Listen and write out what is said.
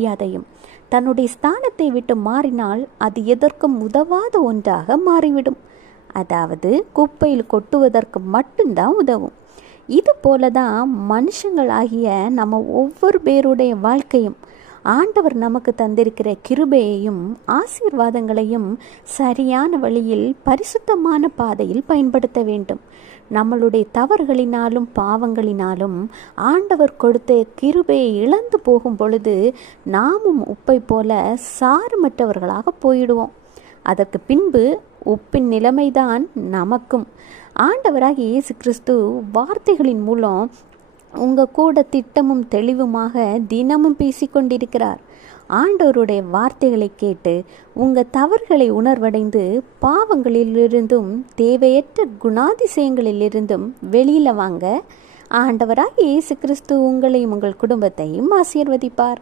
மரியாதையும் தன்னுடைய ஸ்தானத்தை விட்டு மாறினால் அது எதற்கும் உதவாத ஒன்றாக மாறிவிடும். அதாவது குப்பையில் கொட்டுவதற்கு மட்டும்தான் உதவும். இது போல தான் மனுஷங்களாகிய நம்ம ஒவ்வொரு பேருடைய வாழ்க்கையும் ஆண்டவர் நமக்கு தந்திருக்கிற கிருபையையும் ஆசீர்வாதங்களையும் சரியான வழியில் பரிசுத்தமான பாதையில் பயன்படுத்த வேண்டும். நம்மளுடைய தவறுகளினாலும் பாவங்களினாலும் ஆண்டவர் கொடுத்த கிருபையை இழந்து போகும் பொழுது நாமும் உப்பை போல சாரமற்றவர்களாக போயிடுவோம். அதற்கு பின்பு உப்பின் நிலைமைதான் நமக்கும். ஆண்டவராகிய இயேசு கிறிஸ்து வார்த்தைகளின் மூலம் உங்கள் கூட திட்டமும் தெளிவுமாக தினமும் பேசிக்கொண்டிருக்கிறார். ஆண்டவருடைய வார்த்தைகளை கேட்டு உங்கள் தவறுகளை உணர்வடைந்து பாவங்களிலிருந்தும் தேவையற்ற குணாதிசயங்களிலிருந்தும் வெளியில் வாங்க. ஆண்டவராகிய இயேசு கிறிஸ்து உங்களையும் உங்கள் குடும்பத்தையும் ஆசீர்வதிப்பார்.